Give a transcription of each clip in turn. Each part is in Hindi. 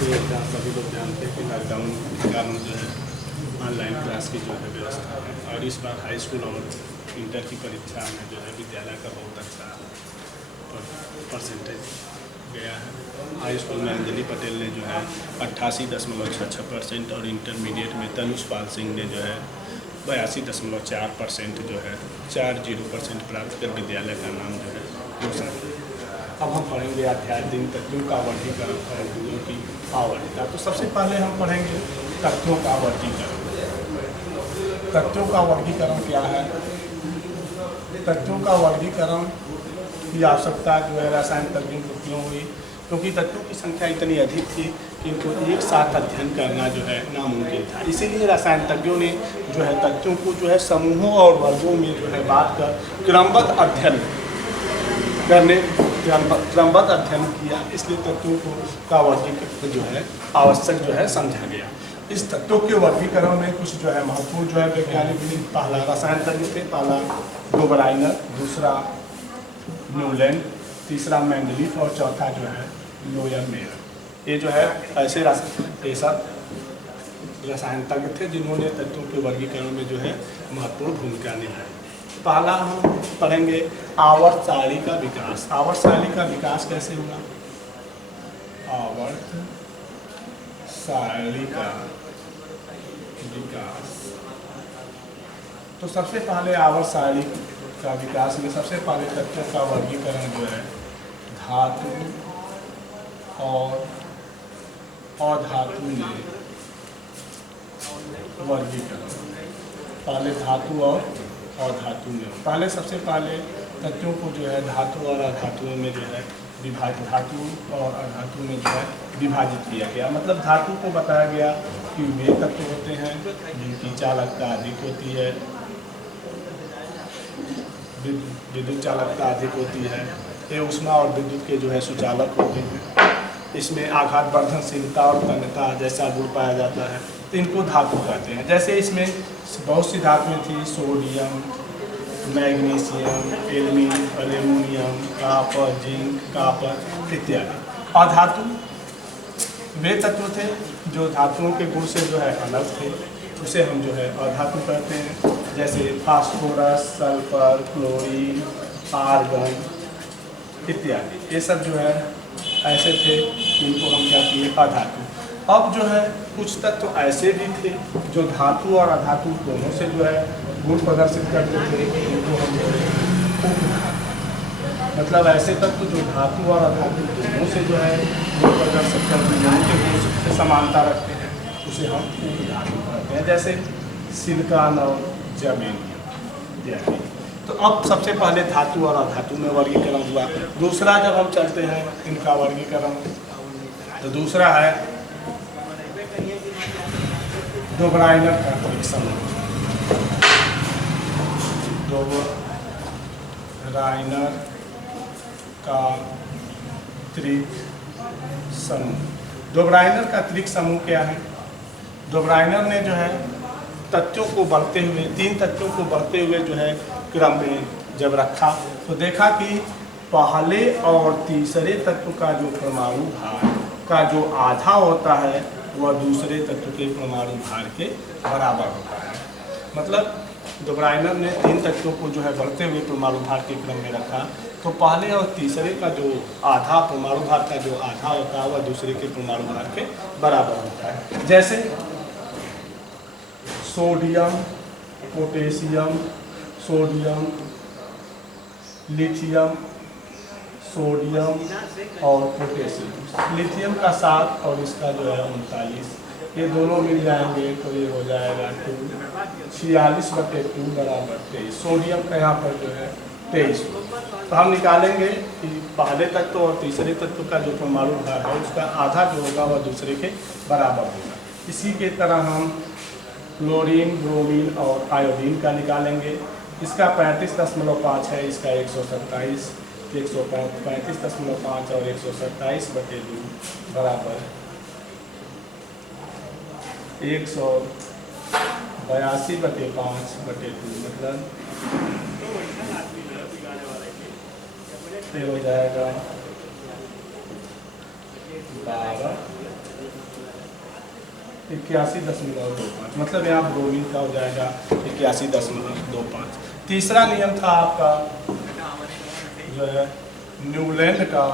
तो जहाँ सभी लोग जानते हैं कि लॉकडाउन के कारण जो है ऑनलाइन क्लास की जो है व्यवस्था है, और इस बार हाई स्कूल और इंटर की परीक्षा में जो है विद्यालय का बहुत अच्छा परसेंटेज गया है। हाई स्कूल में अंजलि पटेल ने जो है 88.66% और इंटरमीडिएट में तनुष पाल सिंह ने जो है 82.4% जो है 40% प्राप्त कर विद्यालय का नाम जो है रोशन किया। अब हम पढ़ेंगे अध्याय 3 तथ्यों का वर्गीकरण और गुणों की आवृत्तिता। तो सबसे पहले हम पढ़ेंगे तथ्यों का वर्गीकरण। तथ्यों का वर्गीकरण क्या है? तथ्यों का वर्गीकरण की आवश्यकता जो है रसायन तज्ञों को क्यों हुई? क्योंकि तथ्यों की संख्या इतनी अधिक थी कि इनको एक साथ अध्ययन करना जो है नामुमकिन था। इसीलिए रसायन तज्ञों ने जो है तथ्यों को जो है समूहों और वर्गों में जो है बांट कर क्रमबद्ध अध्ययन किया। इसलिए तथ्यों को का वर्गीकरण जो है आवश्यक जो है समझा गया। इस तत्वों के वर्गीकरण में कुछ जो है महत्वपूर्ण जो है वैज्ञानिक विधि, पहला रसायन तज्ञ थे, पहला डोबराइनर, दूसरा न्यूलैंड, तीसरा मेंडलीफ और चौथा जो है लोयर मेयर। ये जो है ऐसे रसायन तज्ञ थे जिन्होंने तत्वों के वर्गीकरण में जो है महत्वपूर्ण भूमिका निभाई। पहला हम पढ़ेंगे आवर्त सारणी का विकास। आवर्त सारणी का विकास कैसे हुआ? आवर्त सारणी का विकास। तो सबसे पहले आवर्त सारणी का विकास में सबसे पहले तत्वों का वर्गीकरण जो है धातु और अधातु में वर्गीकरण। पहले धातु और अधातु में, पहले सबसे पहले तत्वों को जो है धातु और अधातुओं में जो है विभाजित, धातु और अधातु में जो है विभाजित किया गया। मतलब धातु को बताया गया कि वे तत्व होते हैं जिनकी चालकता अधिक होती है, विद्युत चालकता अधिक होती है, ये ऊष्मा और विद्युत के जो है सुचालक होते हैं। इसमें आघात वर्धनशीलता और तन्यता जैसा गुण पाया जाता है, तो इनको धातु कहते हैं। जैसे इसमें बहुत सी धातुएं थी, sodium, magnesium, aluminium, copper, zinc, copper इत्यादि। अधातु वे तत्व थे जो धातुओं के गुण से जो है अलग थे, उसे हम जो है अधातु कहते हैं। जैसे फास्फोरस, सल्फर, क्लोरीन, आर्गन इत्यादि, ये सब जो है ऐसे थे जिनको हम क्या किए अधातु। अब जो है कुछ तत्व ऐसे भी थे जो धातु और अधातु दोनों से जो है गुण प्रदर्शित करते थे, इनको हम जो है मतलब ऐसे तत्व जो धातु और अधातु दोनों से जो है गुण प्रदर्शित करते हैं, दोनों के गुण से समानता रखते हैं, उसे हम उपधातु कहते हैं। जैसे सिलिकॉन और जर्मेनियम। तो अब सबसे पहले धातु और अधातु में वर्गीकरण हुआ। दूसरा जब हम चलते हैं इनका वर्गीकरण, तो दूसरा है डोबराइनर का त्रिक समूह। डोबराइनर का त्रिक समूह। डोबराइनर का त्रिक समूह क्या है? डोबराइनर ने जो है तथ्यों को बढ़ते हुए, तीन तथ्यों को बढ़ते हुए जो है क्रम में जब रखा, तो देखा कि पहले और तीसरे तत्व का जो परमाणु भार का जो आधा होता है वह दूसरे तत्व के परमाणु भार के बराबर होता है। मतलब डोबराइनर ने तीन तत्वों को जो है बढ़ते हुए परमाणु भार के क्रम में रखा, तो पहले और तीसरे का जो आधा परमाणु भार का जो आधा होता है वह दूसरे के परमाणु भार के बराबर होता है। जैसे sodium, potassium, sodium, lithium, sodium और पोटेशियम। लिथियम का 7 और इसका जो है 39, ये दोनों मिल जाएंगे तो ये हो जाएगा 46/2 बराबर 23। सोडियम का यहाँ पर जो है 23। तो हम निकालेंगे कि पहले तत्व और तीसरे तत्व का जो परमाणु भार है उसका आधा जो होगा वह दूसरे के बराबर होगा। इसी के तरह हम क्लोरीन, ब्रोमीन और आयोडीन का निकालेंगे। इसका 35.5 है, इसका 127, 135.5 और 127/2 बराबर 182/5/2, मतलब ये हो जाएगा 12 81.25, मतलब यहाँ ब्रोमीन का हो जाएगा 81.25। तीसरा नियम था आपका जो है न्यूलैंड का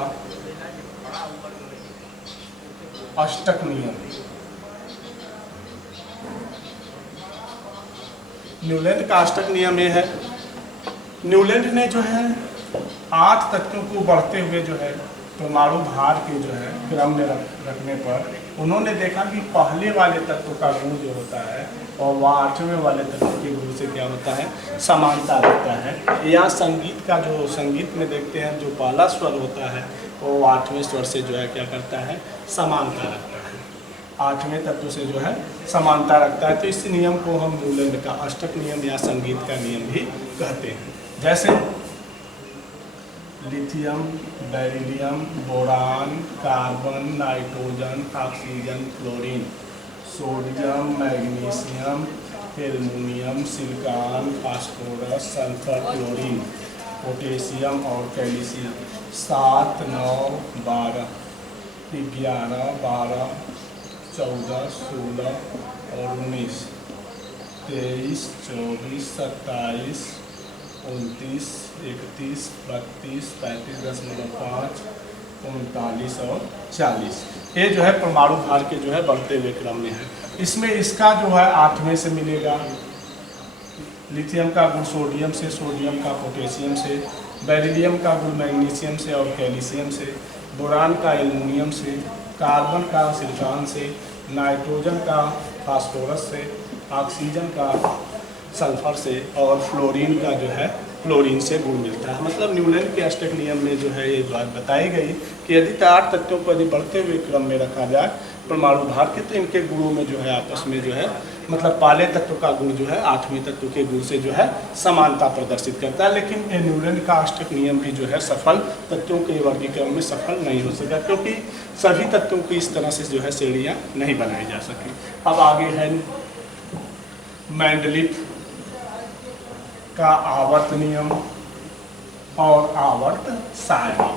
अष्टक नियम। न्यूलैंड का अष्टक नियम ये है, न्यूलैंड ने जो है 8 तत्वों को बढ़ते हुए जो है परमाणु भार के जो है क्रम में रखने पर उन्होंने देखा कि पहले वाले तत्व का गुण जो होता है और वह 8वें वाले तत्व के गुण से क्या होता है, समानता रखता है। यहाँ संगीत का जो संगीत में देखते हैं जो पहला स्वर होता है वो 8वें स्वर से जो है क्या करता है, समानता रखता है, 8वें तत्व से जो है समानता रखता है। तो इस नियम को हम न्यूलैंड का अष्टक नियम या संगीत का नियम भी कहते हैं। जैसे lithium, beryllium, boron, carbon, nitrogen, oxygen, chlorine, sodium, magnesium, aluminium, silicon, phosphorus, sulphur, chlorine, potassium और कैल्शियम 7, 9, 12, 11, 12, 14, 16 और 19, 23, 24, 27, 29, 31, 32, 35.5, 39 और 40, ये जो है परमाणु भार के जो है बढ़ते हुए क्रम में है। इसमें इसका जो है 8वें से मिलेगा, लिथियम का गुण सोडियम से, सोडियम का पोटेशियम से, बेरिलियम का गुण मैग्नीशियम से और कैल्शियम से, बोरान का एल्युमिनियम से, कार्बन का सिलिकॉन से, नाइट्रोजन का फास्फोरस से, ऑक्सीजन का सल्फर से और फ्लोरीन का जो है क्लोरीन से गुण मिलता है। मतलब न्यूलैंड के अष्टक नियम में जो है ये बात बताई गई कि यदि 8 तत्वों को यदि बढ़ते हुए क्रम में रखा जाए परमाणु भार के, तो इनके गुणों में जो है आपस में जो है मतलब पहले तत्व का गुण जो है 8वें तत्व के गुण से जो है समानता प्रदर्शित करता है। लेकिन ये न्यूलैंड का अष्टक नियम भी जो है सफल तत्वों के वर्गीकरण में सफल नहीं हो सका, क्योंकि सभी तत्वों की इस तरह से जो है श्रेणियाँ नहीं बनाई जा सकी। अब आगे है मेंडलीफ का आवर्त नियम और आवर्त सारणी।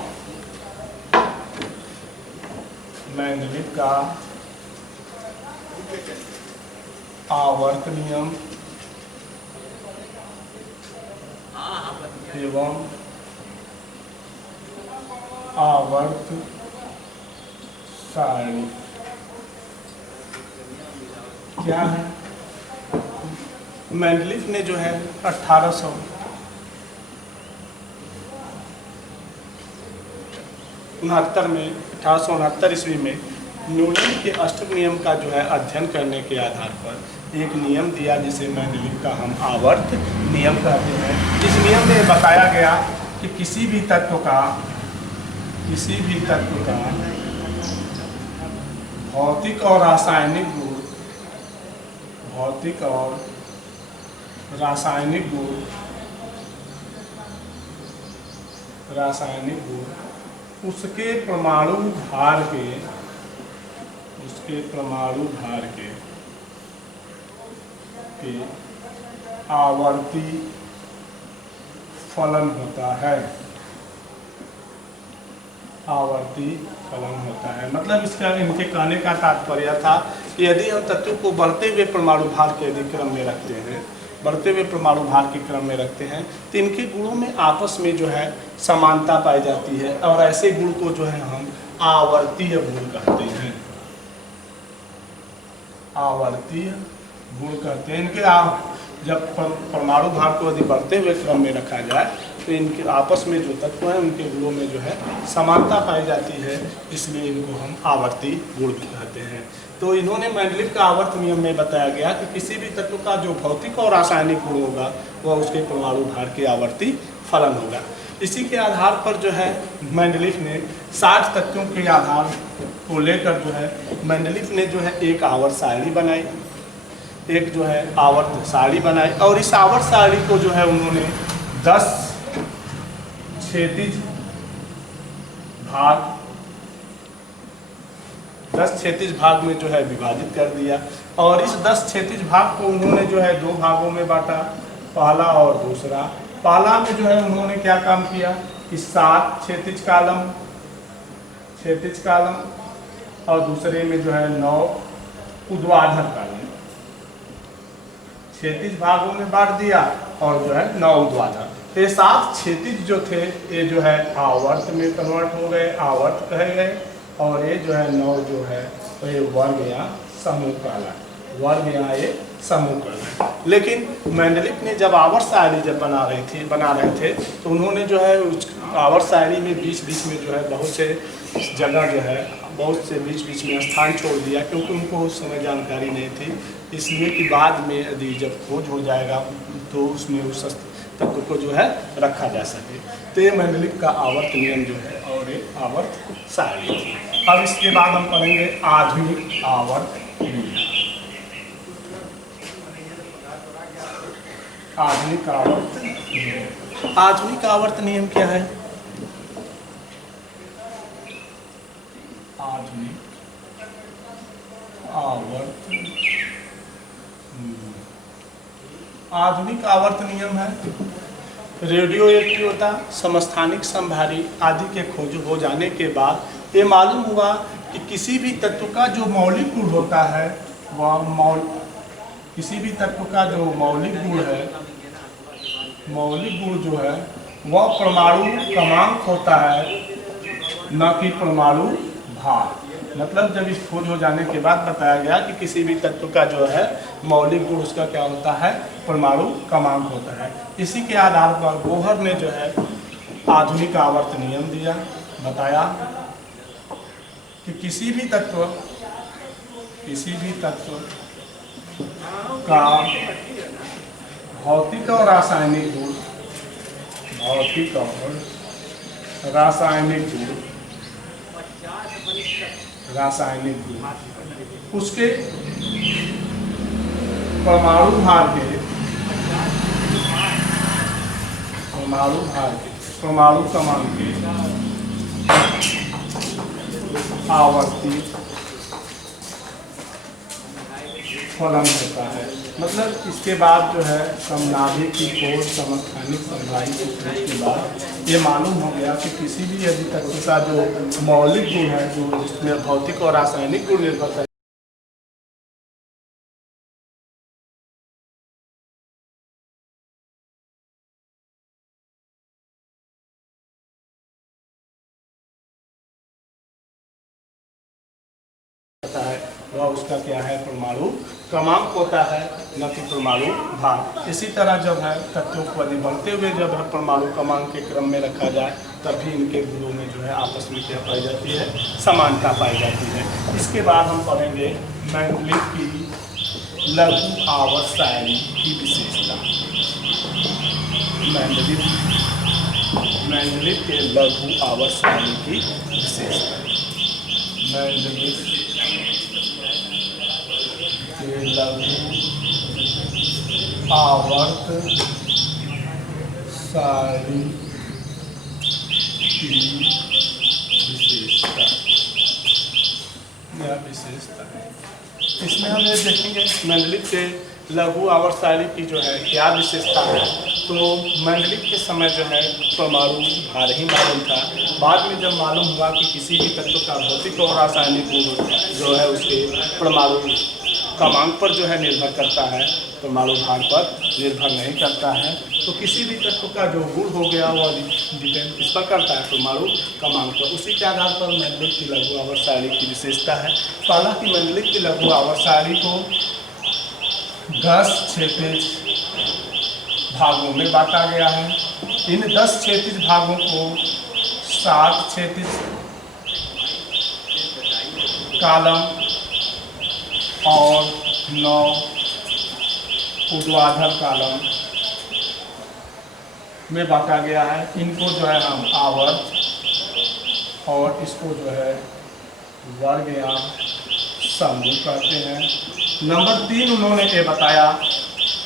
मेंडलीफ का आवर्त नियम एवं आवर्त सारणी क्या है? मेंडलीफ ने जो है 1869 ईस्वी में न्यूलैंड के अष्टक नियम का जो है अध्ययन करने के आधार पर एक नियम दिया जिसे मेंडलीफ का हम आवर्त नियम कहते हैं। इस नियम में बताया गया कि किसी भी तत्व का भौतिक और रासायनिक गुण उसके परमाणु भार के आवर्ती फलन होता है। मतलब इसका इनके कहने का तात्पर्य था कि यदि हम तत्व को बढ़ते हुए परमाणु भार के यदि क्रम में रखते हैं, तो इनके गुणों में आपस में जो है समानता पाई जाती है और ऐसे गुण को जो है हम आवर्तीय गुण कहते हैं। इनके जब परमाणु भार को यदि बढ़ते हुए क्रम में रखा जाए तो इनके आपस में जो तत्व हैं उनके गुणों में जो है समानता पाई जाती है, इसलिए इनको हम आवर्ती गुण कहते हैं। तो इन्होंने मेंडलीफ का आवर्त नियम में बताया गया कि किसी भी तत्व का जो भौतिक और रासायनिक गुण होगा वह उसके परमाणु भार के आवर्ती फलन होगा। इसी के आधार पर जो है मेंडलीफ ने 60 तत्वों के आधार को लेकर जो है मेंडलीफ ने जो है एक आवर्त सारणी बनाई, एक जो है आवर्त सारणी बनाई और इस आवर्त सारणी को जो है उन्होंने 10 क्षैतिज भाग में जो है विभाजित कर दिया और इस 10 क्षैतिज भाग को उन्होंने जो है 2 भागों में बांटा, पहला और दूसरा। पहला में जो है उन्होंने क्या काम किया कि 7 क्षैतिज कालम और दूसरे में जो है 9 ऊर्ध्वाधर कालम, क्षैतिज भागों में बांट दिया और जो है 9 ऊर्ध्वाधर। ये 7 क्षैतिज जो थे ये जो है आवर्त में कन्वर्ट हो गए, आवर्त कहे गए, और ये जो है 9 जो है तो ये वर्ग या समूह कहलाए, वर्ग या ये समूह कहलाए। लेकिन मेंडलिक ने जब आवर्त शायरी जब बना रहे थे तो उन्होंने जो है उस आवर्त शायरी में बीच बीच में जो है बहुत से जगह जो है बहुत से बीच बीच में स्थान छोड़ दिया, क्योंकि उनको उस समय जानकारी नहीं थी, इसलिए कि बाद में यदि जब खोज हो जाएगा तो उसमें उस तत्व को जो है रखा जा सके। तो ये मेंडलिक का आवर्त नियम जो है और ये आवर्त शायरी थी। अब इसके बाद हम पढ़ेंगे आधुनिक आवर्त नियम। आधुनिक आवर्त नियम, आधुनिक आवर्त नियम क्या है? आधुनिक आवर्त नियम, आधुनिक आवर्त नियम है रेडियो एक्टिवता, समस्थानिक समभारी आदि के खोज हो जाने के बाद ये मालूम हुआ कि किसी भी तत्व का जो मौलिक गुण होता है वह किसी भी तत्व का जो मौलिक गुण है, मौलिक गुण जो है वह परमाणु क्रमांक होता है, न कि परमाणु भार। मतलब जब इस खोज हो जाने के बाद बताया गया कि किसी भी तत्व का जो है मौलिक गुण उसका क्या होता है, परमाणु क्रमांक होता है। इसी के आधार पर बोहर ने जो है आधुनिक आवर्त नियम दिया, बताया कि किसी भी तत्व का भौतिक और रासायनिक गुण, भौतिक और रासायनिक गुण उसके परमाणु भार के परमाणु क्रमांक के आवर्ती फलन होता है। मतलब इसके बाद जो है समनाभिक की खोज, समस्थानिक समभारी की खोज के बाद ये मालूम हो गया कि किसी भी यदि तत्व का जो मौलिक गुण है, जो जिसमें भौतिक और रासायनिक गुण निर्भर है, वह उसका क्या है, परमाणु क्रमांक होता है, न कि परमाणु भार। इसी तरह जब है तत्वों को यदि बढ़ते हुए जब है परमाणु क्रमांक के क्रम में रखा जाए तभी इनके गुणों में जो है आपस में क्या पाई जाती है, समानता पाई जाती है। इसके बाद हम पढ़ेंगे मेंडलिक की लघु आवर्त शायरी की विशेषता। मेंडलिक के लघु आवर्त शायरी की विशेषता। मेंडलिक लघु आवर्त शायरी की विशेषता, यह विशेषता है। इसमें हम ये देखेंगे मेंडलिक के लघु आवर्त शायरी की जो है क्या विशेषता है। तो मेंडलिक के समय जो है परमाणु भार ही मालूम था, बाद में जब मालूम हुआ कि किसी भी तत्व का भौतिक और रासायनिक गुण जो है उसके परमाणु क्रमांक पर जो है निर्भर करता है, परमाणु भार पर निर्भर नहीं करता है, तो किसी भी तत्व का जो गुण हो गया वह डिपेंड इस पर करता है, परमाणु क्रमांक पर। उसी के आधार पर मेंडलिक की लघु आवर्त शायरी की विशेषता है। पहला कि मेंडलिक की लघु आवर्त शायरी को 10 क्षैतिज भागों में बांटा गया है। इन 10 क्षैतिज भागों को 7 क्षैतिज कालम और 9 ऊर्ध्वाधर कालम में बांटा गया है। इनको जो है हम आवर्त और इसको जो है वर्ग या समूह कहते हैं। नंबर 3 उन्होंने ये बताया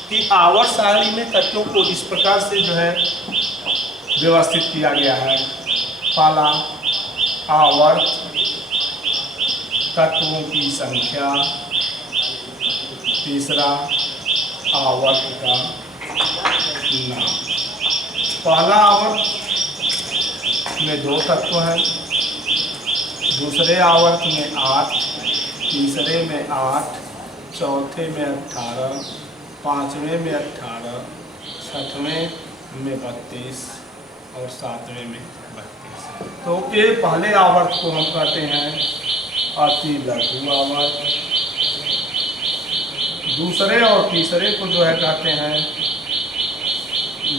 कि आवर्त सारणी में तत्वों को इस प्रकार से जो है व्यवस्थित किया गया है। पहला, आवर्त तत्वों की संख्या। तीसरा, आवर्त का नाम। पहला आवर्त में 2 तत्व हैं, दूसरे आवर्त में 8, तीसरे में 8 चौथे में 18, पाँचवें में 18, छठवें में 32 और सातवें में 32। तो ये पहले आवर्त को हम कहते हैं अति लघु आवर्त, दूसरे और तीसरे को जो है कहते हैं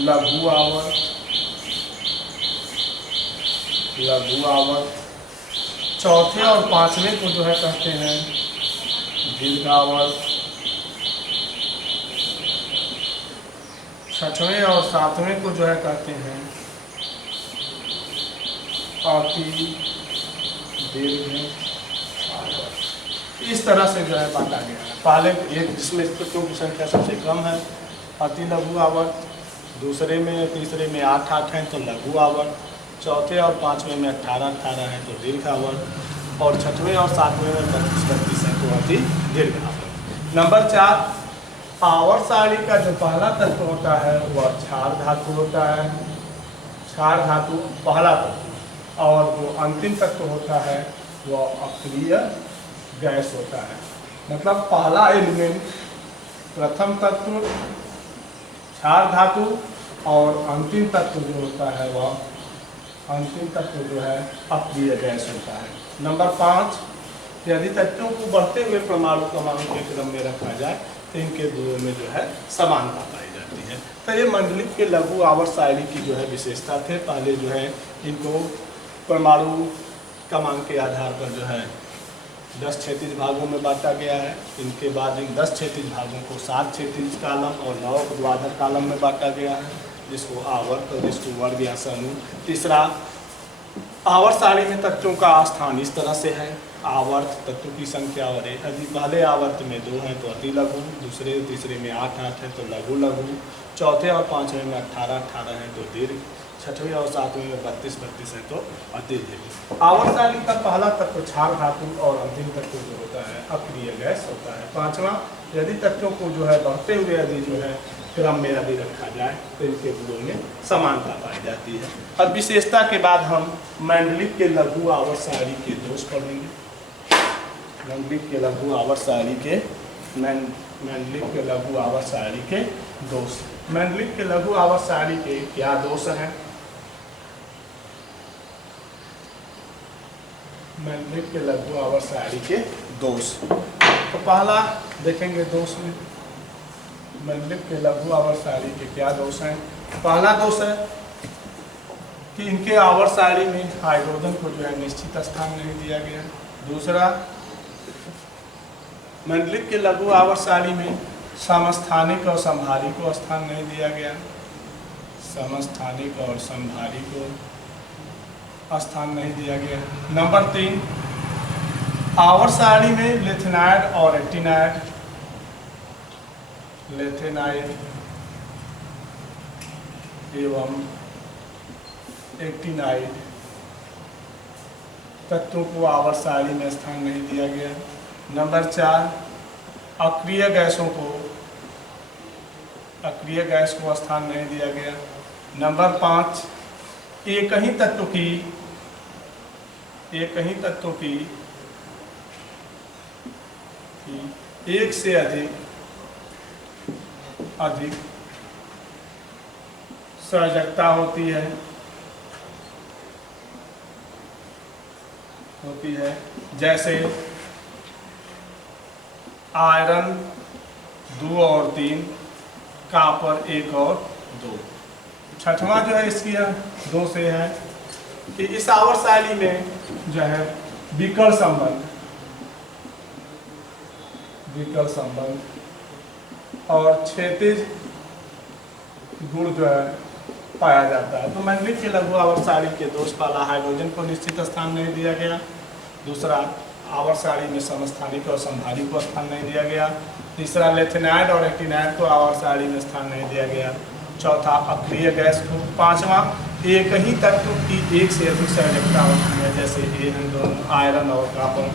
लघु आवर्त, लघु आवर्त। चौथे और पांचवें को जो है कहते हैं दीर्घावर्त, छठवें और सातवें को जो है कहते हैं अति दीर्घ आवर्त। इस तरह से जो है बांटा गया है। पहले एक जिसमें तत्वों की संख्या सबसे कम है अति लघु आवर्त, दूसरे में तीसरे में 8 हैं तो लघु आवर्त, चौथे और पांचवें में 18 है तो दीर्घ आवर्त, और छठवें और सातवें में 32 है तो अति दीर्घ आवर्त। नंबर 4, आवर्त सारणी का जो पहला तत्व होता है वह क्षार धातु होता है, क्षार धातु पहला तत्व, और जो अंतिम तत्व होता है वह अक्रिय गैस होता है। मतलब पहला एलिमेंट, प्रथम तत्व क्षार धातु, और अंतिम तत्व जो होता है वह अंतिम तत्व जो है अक्रिय गैस होता है। नंबर 5, यदि तत्वों को बढ़ते हुए परमाणु क्रमांक के क्रम में रखा जाए तो इनके गुणों में जो है समानता पाई जाती है। तो ये मंडलिक के लघु आवर्त सारणी की जो है विशेषता थे। पहले जो है इनको परमाणु क्रमांक के आधार पर जो है 10 क्षैतिज भागों में बांटा गया है। इनके बाद इन 10 क्षैतिज भागों को 7 क्षैतिज कालम और 9 ऊर्ध्वाधर कालम में बांटा गया है, जिसको आवर्त और जिसको वर्ग या समूह। तीसरा, आवर्त सारणी में तत्वों का स्थान इस तरह से है। आवर्त तत्वों की संख्या और यदि पहले आवर्त में 2 हैं तो अति लघु, दूसरे तीसरे में 8 है तो लघु लघु, चौथे और पांचवें में 18 है तो दीर्घ, छठवें और सातवें में 32 है तो अति दीर्घ। आवर्त सारणी का पहला तत्व क्षार धातु और अंतिम तत्व जो होता है अक्रिय गैस होता है। पांचवा, यदि तत्वों को जो है बढ़ते हुए यदि जो है क्रम में यदि रखा जाए तो इनके गुणों में समानता पाई जाती है। अब विशेषता के बाद हम मंडलिक के लघु आवर्त सारणी के दोष पढ़ेंगे। मंडलिक के लघु आवर्त सारणी के मंडलिक के लघु आवर्त सारणी के दोष। मंडलिक के लघु आवर्त सारणी के क्या दोष हैं? मंडलिक के लघु आवर्त सारणी के दोष। तो पहला देखेंगे दोष में मंडलिक के लघु आवर्त सारणी के क्या दोष हैं। पहला दोष है कि इनके आवर्त सारणी में हाइड्रोजन को जो है निश्चित स्थान नहीं दिया गया। दूसरा, मंडलिक के लघु आवर्त सारणी में समस्थानिक और समभारी को स्थान नहीं दिया गया। समस्थानिक और समभारी को स्थान नहीं दिया गया। नंबर 3, आवर्त सारणी में लिथिनाइड और एक्टिनाइड, लिथिनाइड एवं एक्टिनाइड तत्वों को आवर्त सारणी में स्थान नहीं दिया गया। नंबर 4, अक्रिय गैस को स्थान नहीं दिया गया। नंबर 5, एक ही तत्व की एक से अधिक संयोजकता होती है, जैसे आयरन 2 और 3, कॉपर 1 और 2। छठवां जो है इसकी दोष से है कि इस आवर्त सारणी में जो है विकर्ण संबंध और क्षैतिज गुण जो है पाया जाता है। तो मंडलिक के लघु आवर्त सारणी के दोष, पहला हाइड्रोजन को निश्चित स्थान नहीं दिया गया। दूसरा, आवर्त सारणी में समस्थानिक और समभारी को स्थान नहीं दिया गया। तीसरा, लिथिनाइड और एक्टिनाइड को आवर्त सारणी में स्थान नहीं दिया गया। चौथा, अक्रिय गैस को। पांचवा, एक ही तत्व की एक से अधिक संयोजकता होती है, जैसे आयरन और कॉपर।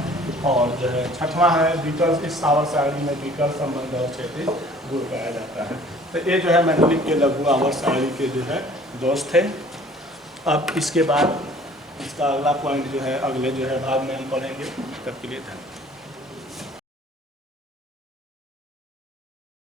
और जो है छठवां है विकल्प, इस आवर्त सारणी में विकल्प संबंध और क्षैतिज गुण पाया जाता है। तो ये जो है मंडलिक के लघु आवर्त सारणी के जो है दोष थे। अब इसके बाद इसका अगला पॉइंट जो है अगले जो है भाग में हम पढ़ेंगे। तब के लिए धन्यवाद।